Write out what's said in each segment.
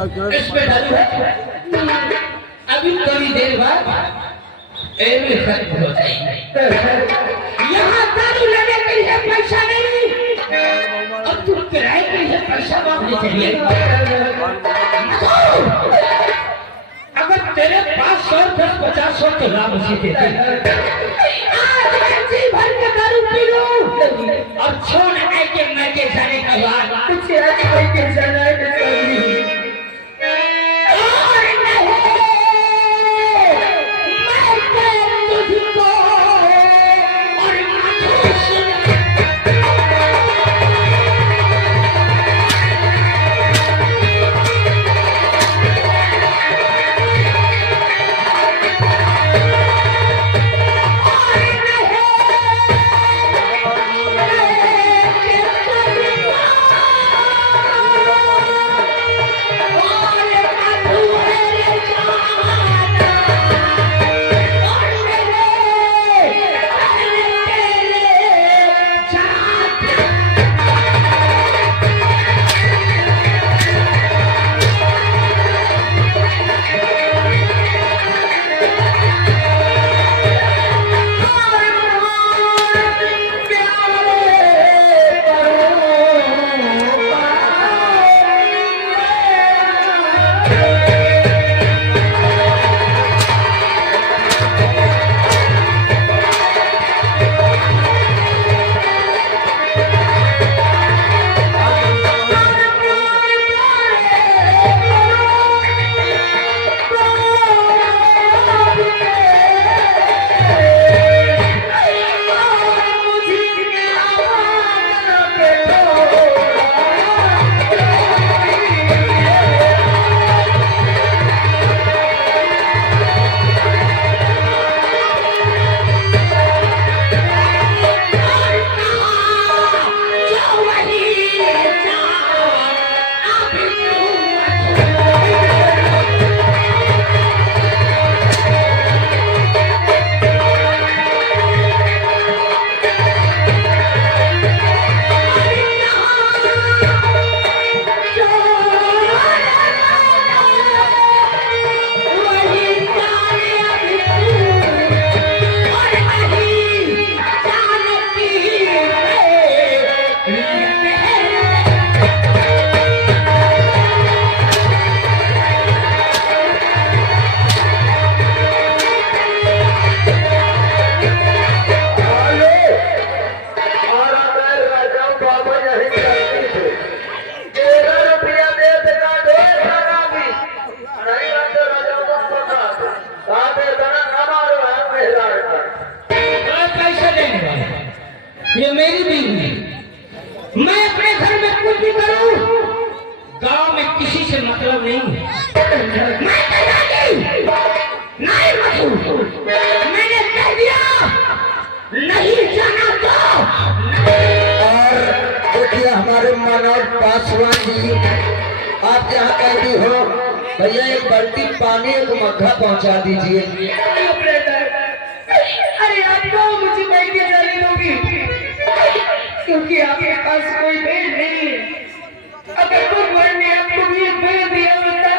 इसमें दारू है। अभी थोड़ी देर बाद एवं खत्म हो जाएगी। यहाँ दारू लेने के लिए पैसा नहीं, अब तुम किराए के लिए पैसा मांगने चलिए। अगर तेरे पास 100, 10, 50 हो तो लाभ उसे देते। जी भर के दारू पी लो और छोड़ के मैके जाने का बाद कुछ के जाना है। ये मेरी बीवी, मैं अपने घर में कुछ भी करूं, गांव में किसी से मतलब नहीं। मैंने कह दिया नहीं जाना तो। और देखिए हमारे मनोज पासवान जी, आप यहाँ कैदी हो, भैया एक बाल्टी पानी एक मग्घा पहुँचा दीजिए। अरे आपको मुझे बैठ के जाने दोगी क्योंकि आपके पास कोई बैल नहीं है। अगर भगवान ने आपको भी बैल दिया होता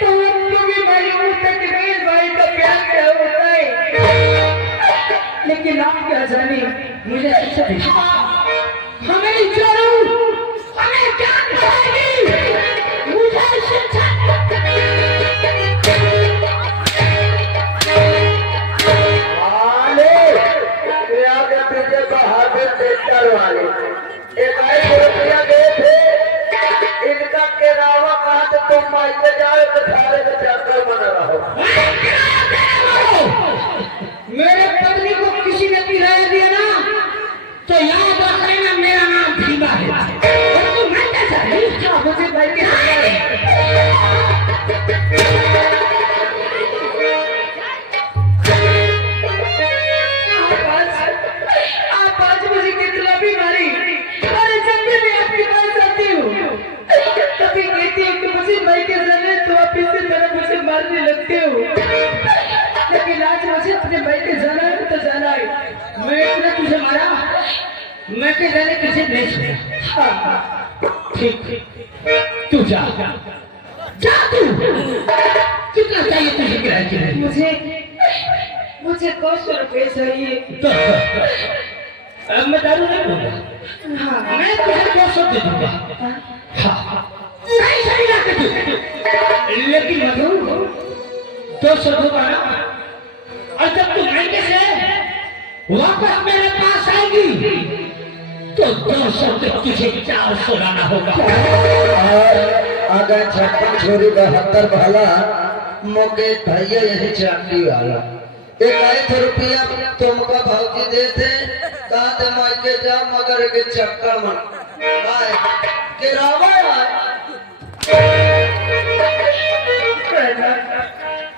तो आपको भी मालूम होता कि बैल भाई का प्यार क्या होता है। लेकिन आप क्या जाने, मुझे शिक्षा हमें जरूर हमें ज्ञान रहेगी, मुझे शिक्षा वाले एक रुपया गए थे, इनका किराया कहा तो तुम माइके जाओ तो सारे का चक्कर बना रहो। मेरे पत्नी को किसी ने किराया दिया ना तो याद रखना मेरा नाम भीमा है। तो मैं कैसा नहीं मुझे भाई के मारने लगते हो, लेकिन आज मुझे अपने भाई के जाना है तो जाना है। मैं तुझे मारा, मैं के जाने किसी नहीं। हाँ ठीक ठीक। तू जा जा तू। कितना चाहिए तुझे किराए के लिए? मुझे 200 रुपए चाहिए। अब मैं दारू नहीं बोलूंगा। हाँ मैं तुझे 200 दे दूंगा। हाँ नहीं सही ना तू, लेकिन मधु 200 दूंगा ना, और जब तू महंगे से वापस मेरे पास आएगी तो 200 के तुझे 400 लाना होगा। और अगर 56 छोरी 72 वाला मुकेश भैया यही चांदी वाला 1 रुपया तुमका भौजी देते कहा थे मायके जा मगर के चक्कर में आए गिरावा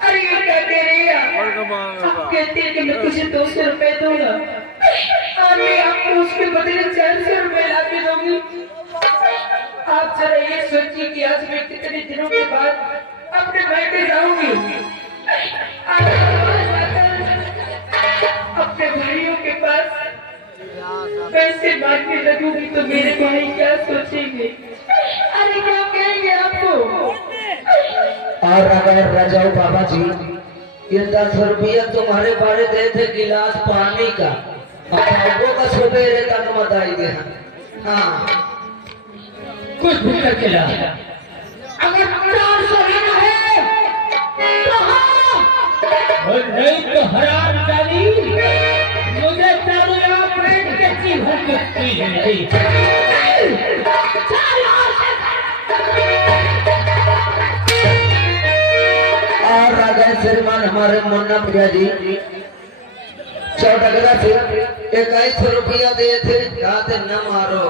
अरे ये क्या कह रही है? आप कहते हैं कि मैं तुझे 200 रुपए दूंगा और मैं आपको उसके बदले 400 रुपए ला के दूंगी। आप जरा ये सोचिए कि आज मैं कितने दिनों के बाद अपने भाई पे जाऊंगी। अपने भाइयों के पास पैसे मांगने लगूंगी तो मेरे भाई क्या सोचेंगे? अरे क्या कहेंगे आपको? और अगर राजाओ बाबा जी ये 10 रुपया तुम्हारे बारे दे थे गिलास पानी का वो का सवेरे तक मत आई दे। हाँ कुछ भी करके ला। अगर 400 लेना है तो हाँ, और नहीं तो हराम जानी मुझे चालू आप रेट के चीज पी लेंगे। और राजा श्रीमान हमारे मुन्ना प्रिया जी चौटगरा से 21 रुपया दिए थे कहा थे न मारो।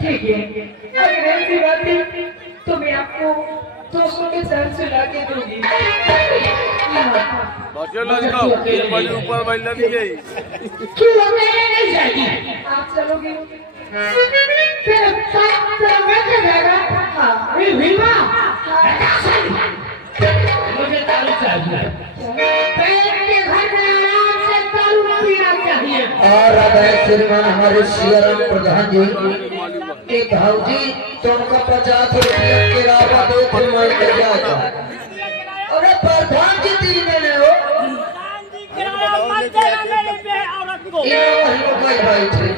ठीक है, अगर ऐसी बात है तो मैं आपको 200 के 400 ला के दूंगी। ऊपर बैठना नहीं है। क्यों अकेले नहीं जाएगी? आप चलोगे फिर साथ मैं क्या जाएगा? हाँ अरे भीमा मुझे दारू चाहिए। पेट के घर में आराम से दारू पीना चाहिए। और राजा श्रीमान हमारे सियाराम प्रधान जी एक भाऊजी तुमका 50 रुपया किराया दो फिर मैं ले जाता। अरे प्रधान जी दी मैंने हो भाई थे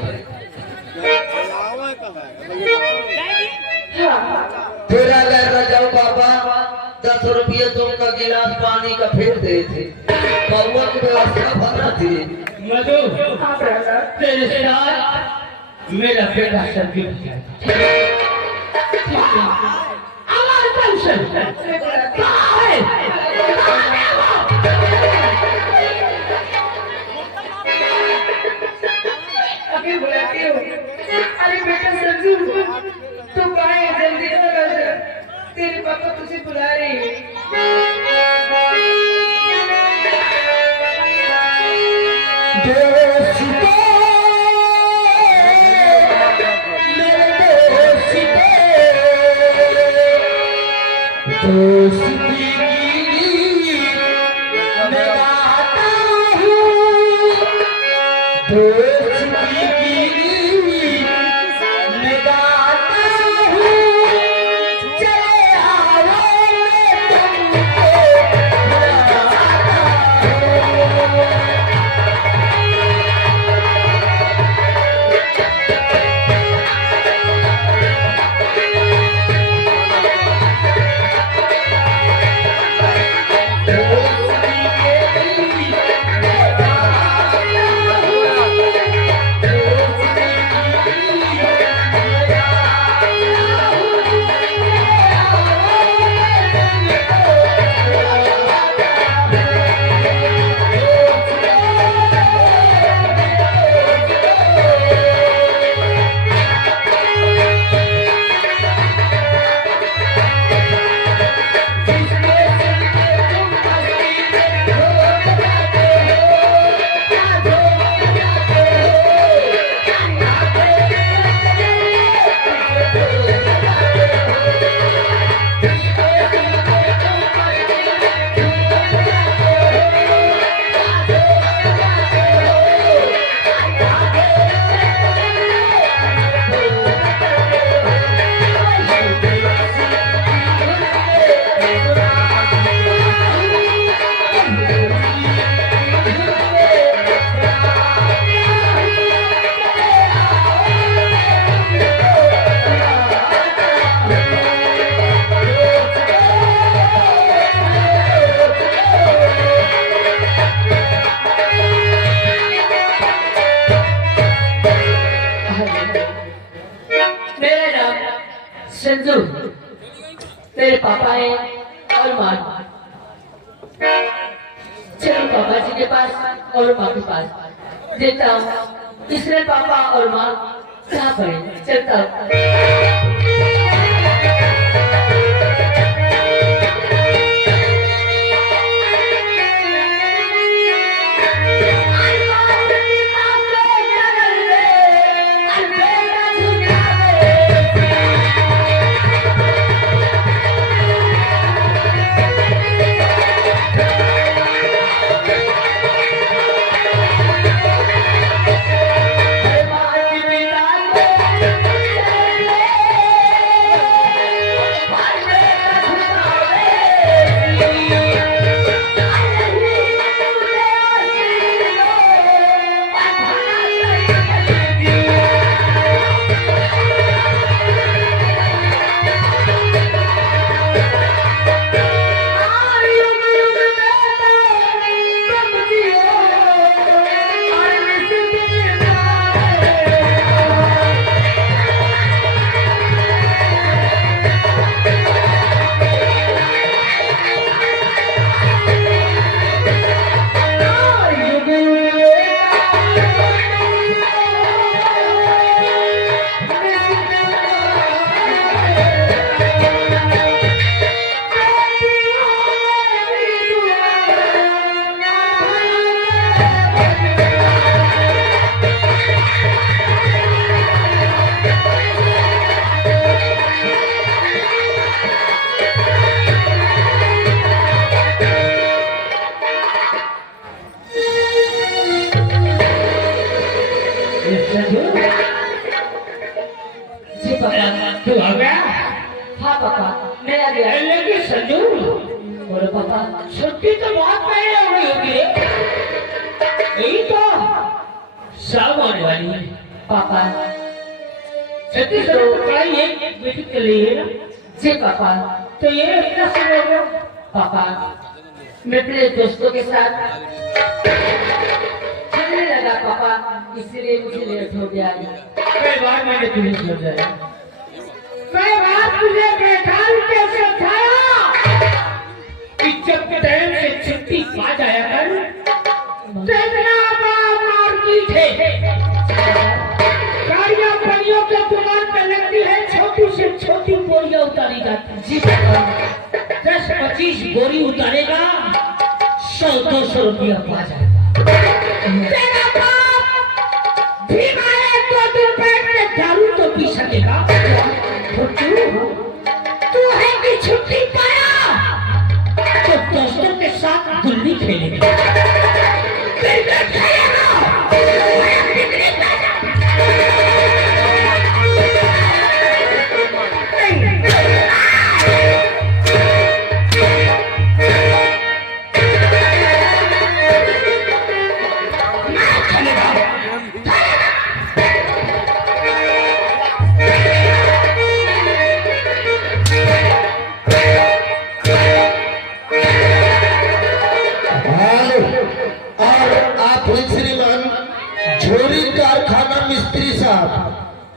फिर अगर राजाओ बाबा 10 रुपये तुमका गिलास पानी का फिर दे थे बउआ की व्यवस्था बना थी। मधु आप राजा तेरे साथ मेरा बेटा सब्जी हमारे पेंशन कहाँ है? अभी बुलाती हो। अरे बेटा सब्जी तू कहाँ है? जल्दी आ राजा, तेरे पापा तुझे बुला रहे हैं। संजू, तेरे पापा है और माँ। चलो पापा जी के पास और माँ के पास देता हूँ। इसलिए पापा और माँ कहाँ पर है? चलता हूँ। जी पापा। तू आ गया? हाँ पापा, मैं आ गया। लेकिन संजू, बोलो पापा। छुट्टी तो बहुत पहले हो गई होगी। यही तो शाम होने वाली है। पापा छत्तीस तो पढ़ाई एक बेटी के लिए है ना? जी पापा। तो ये इतना समय हो गया। पापा मैं अपने दोस्तों के साथ खेलने लगा पापा, इसलिए मुझे लेट हो गया। कई बार मैंने तुझे समझाया, कई बार तुझे बैठाल के समझाया कि जब टाइम से छुट्टी पा जाया कर, तेरा बाप मार्केट है, गाड़ियां परियों के दुकान पे लगती है, छोटी से छोटी बोरियां उतारी जाती है। जी पापा। 10-25 बोरी उतारेगा, 100-200 रुपया पा जाएगा। तेरा बाप भी मारे तो दिन पेट में दारू तो पी सकेगा। तो तू है कि छुट्टी पाया तो दोस्तों के साथ गुल्ली खेलेगा, क्रिकेट खेलेगा, पिकनिक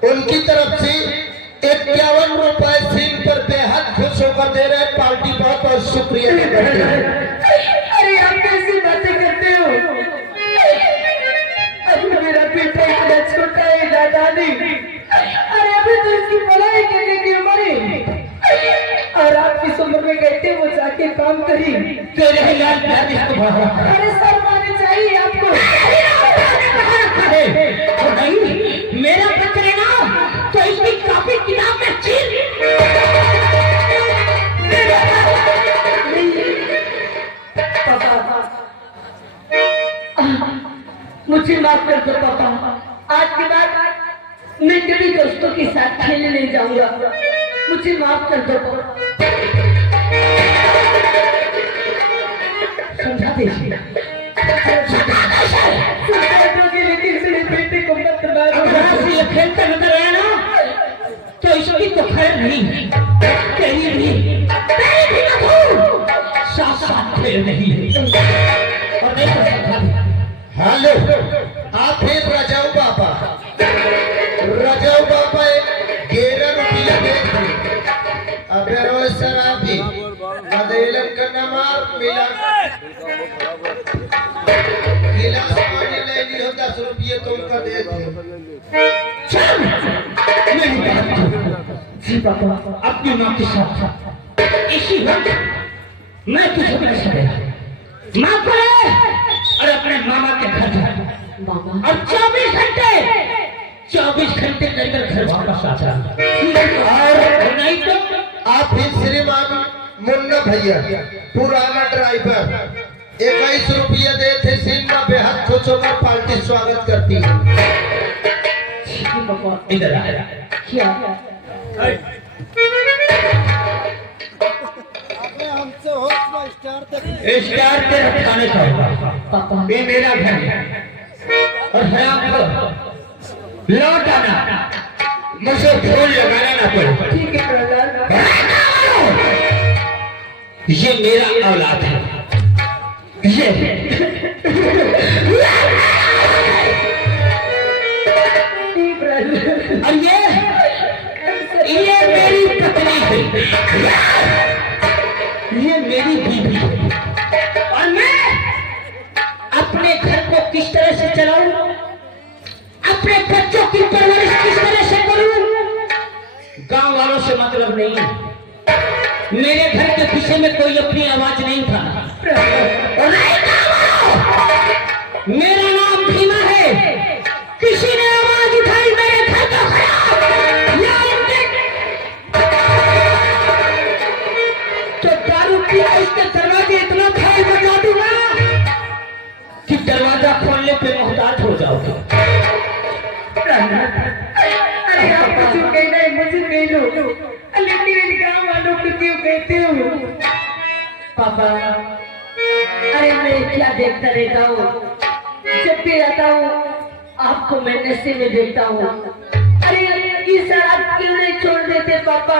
उनकी तरफ से 51 रुपए सीन पर बेहद खुश होकर दे रहे। पार्टी बहुत बहुत शुक्रिया करते हैं। अरे आप कैसी बातें करते हो? अभी मेरा बेटा इतना छोटा है दादाजी। अरे अभी तो इसकी पढ़ाई करने की उम्र है और आप इस उम्र में कहते वो जाके काम करी। तेरे लाल प्यार इसको बढ़ा। अरे सर माने चाहिए आपको। और नहीं मेरा बच्चा है ना, तो इसकी कॉपी किताब में चीर। पापा मुझे माफ कर दो पापा, आज के बाद मैं कभी दोस्तों के साथ खेलने नहीं जाऊंगा। मुझे माफ कर दो पापा। समझा दीजिए। ये खेलते नजर आया ना, तो इसकी तो खैर नहीं, तेरी भी साथ साथ खेल नहीं है। और नहीं तो समझा दी। हेलो, आप फिर रजाऊ बाबा 11 रुपया दे गिलास पानी ले लियो 10 रुपये तुमका दे दे। मेरी बात जी पापा अपनी माँ के साथ इसी वक्त मैं तुझे पैसा दे माँ को और अपने मामा के घर जा और 24 घंटे के अंदर घर वापस आ जा और नहीं तो आप ही श्रीमान मुन्ना भैया पुराना ड्राइवर 21 रुपये दे थे सीमा बेहद खुश होकर पार्टी स्वागत करती है। इधर आ क्या स्टार तेरा खाने का होगा पापा ये मेरा घर है और हराम को लौट आना मुझे फोन लगाना ना पड़े ठीक है प्रहलाद ये मेरा औलाद है ये ठीक प्रहलाद और ये मेरी पत्नी है ये मेरी बीवी है और मैं अपने घर को किस तरह से चलाऊं अपने बच्चों की परवरिश किस तरह से करूं गांव वालों से मतलब नहीं है मेरे घर के पीछे में कोई अपनी आवाज नहीं था और नहीं मेरा नाम भीमा है किसी ने आवाज उठाई मेरे घर का खराब या तो दारू पिया इसके दरवाजे इतना खाई बजा दूंगा कि दरवाजा खोलने पे मोहताज हो जाओगे अरे आप मुझे कहना है मुझे कह लो लेकिन इन गाँव वालों को क्यों कहते हो पापा अरे मैं क्या देखता रहता हूँ जब भी आता हूँ आपको मैं नशे में देखता हूँ अरे ये शराब क्यों नहीं छोड़ देते पापा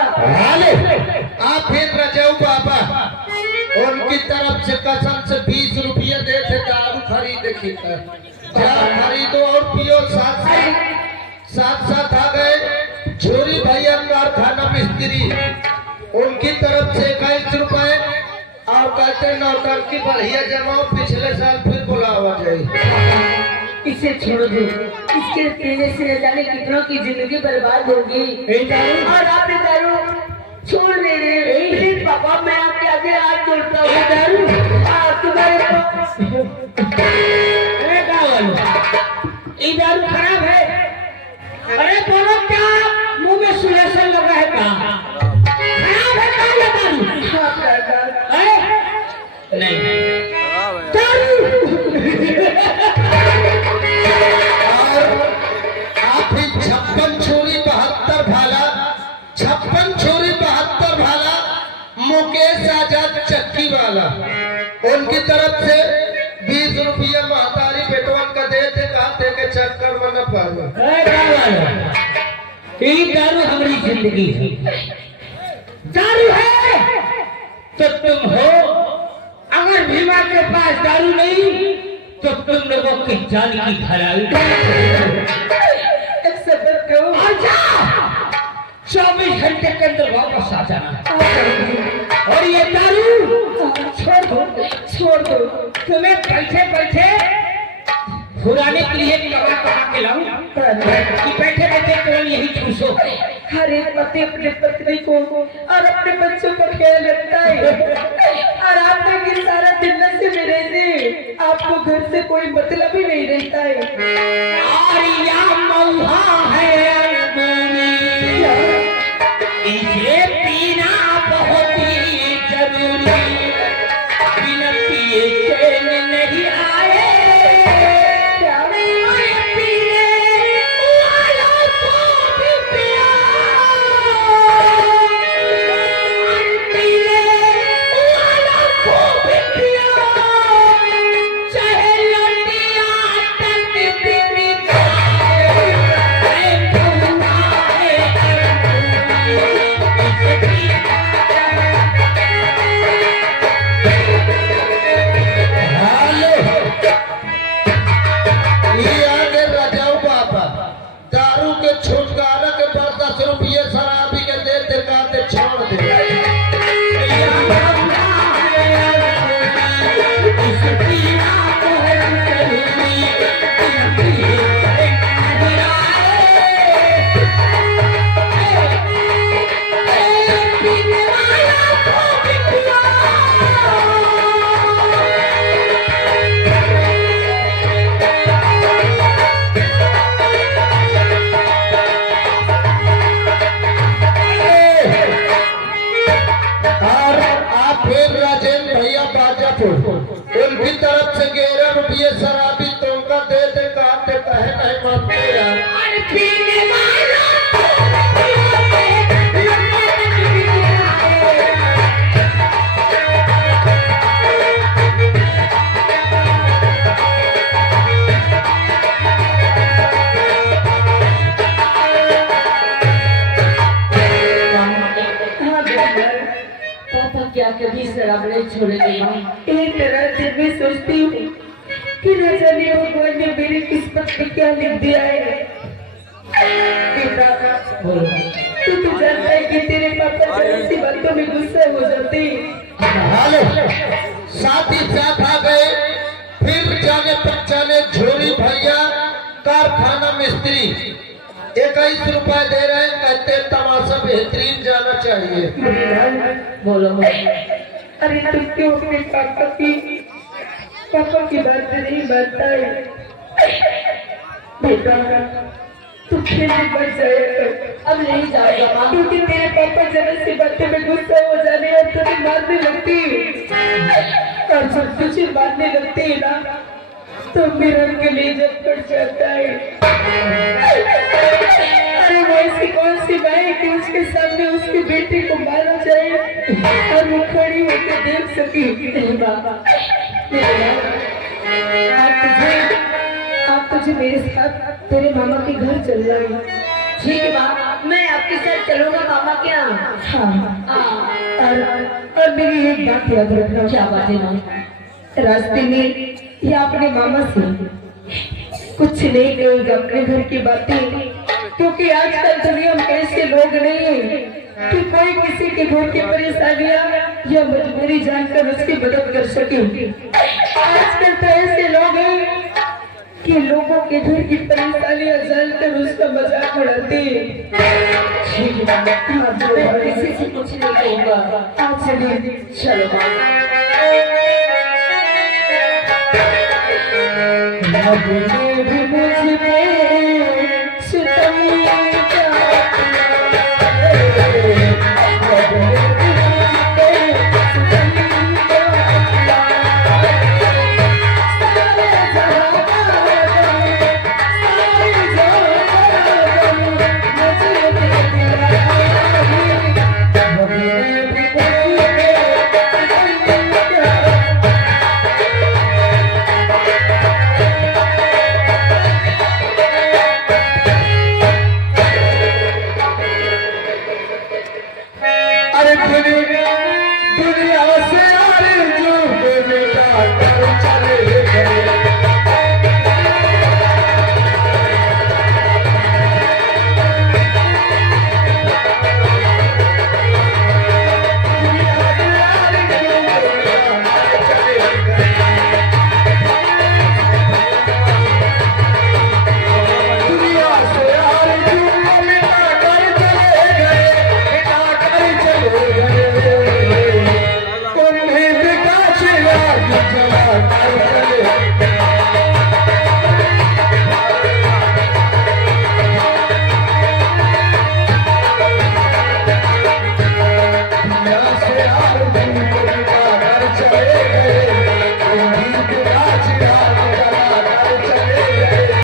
आप फिर रजाऊ बाबा उनकी तरफ से कसम से 20 रुपये दे थे दारू खरीद खरीदो और पियो साथ साथ आ गए छोरी भैया कारखाना मिस्त्री उनकी तरफ से 21 रुपए और कहते नौटंकी बढ़िया जमाओ पिछले साल फिर बुलावा जाए। इसे छोड़ दो इसके पीने से न जाने कितनों की जिंदगी बर्बाद होगी और आप ये दारू छोड़ दे रहे हैं पापा मैं आपके आगे हाथ जोड़ता हूँ दारू तुम्हारे ये दारू खराब है अरे बोलो क्या मुंह में सुलेशन लगा है कहाँ खराब है कहाँ ये दारू नहीं दारू और आप ही 56 छोरी 72 भाला मुकेश आजाद चक्की वाला उनकी तरफ से 20 रुपया महतारी बेटवन का दे थे कहते के चक्कर में न पावे। ये दारू हमारी जिंदगी है दारू है तो तुम हो अगर भीमा के पास दारू नहीं तो तुम लोगों की जान की भलाई अच्छा 24 घंटे के अंदर वापस आ जाना और ये दारू छोड़ दो तुम्हें बैठे फुराने के लिए कमा के लाऊं कि बैठे केवल यही खुशो हर एक पति अपने पत्नी को और अपने बच्चों का ख्याल रखता है और आप लोग ये सारा दिन नशे में रहते आपको घर से कोई मतलब ही नहीं रहता है और या मौहा है इसे पीना बहुत ही जरूरी बिना पिए चैन नहीं आए पीने वालों को भी पिया पीने वालों को भी पिया चाहे लौटिया तक तेरी टाइम आप मेरा और पीने वालों पापा क्या कभी शराब नहीं छोड़ेंगे। एक तरह से मैं सोचती हूँ कि न जाने भगवान ने मेरी किस्मत में क्या लिख दिया है। बेटा, तू तो जानता है कि तेरे पापा जरा सी बातों में गुस्सा हो जाते हैं। हेलो साथ ही साथ आ गए फिर जाने पहचाने झोरी भैया कारखाना मिस्त्री 21 रुपए दे रहे हैं, कहते तमाशा बेहतरीन जाना चाहिए। बोलो अरे तुम क्यों अपने पापा की बात नहीं मानता है? बेटा, तू खेल में बच जाएगा। अब नहीं जाएगा माँ। क्योंकि तेरे पापा जरा सी बातों में गुस्सा हो जाने और तुझे मारने लगती है। और जब तुझे मारने लगती है ना, तो मेरा कलेजा फट जाता है। अरे वो ऐसी कौन सी माँ है कि उसके सामने उसके बेटे को मारा जाए और वो खड़ी होकर देख सकी? नहीं बाबा, आप तुझे मेरे साथ तेरे मामा के घर चल रहा है। ठीक है माँ, मैं आपके साथ चलूंगा मामा के यहाँ। हाँ, और मेरी एक बात याद रखना। क्या बात है माँ? रास्ते में या अपने मामा से कुछ नहीं कहेगा अपने घर की बातें, क्योंकि आजकल दुनिया में ऐसे लोग नहीं है कि कोई किसी के घर की परेशानियां या मजबूरी जानकर उसकी मदद कर सके। आजकल तो ऐसे लोग हैं कि लोगों के घर की परेशानियां जानकर उसका मजाक उड़ाते हैं। मैं किसी से कुछ नहीं कहूँगा। आज चलिए, चलो माँ। अब भी मुझ में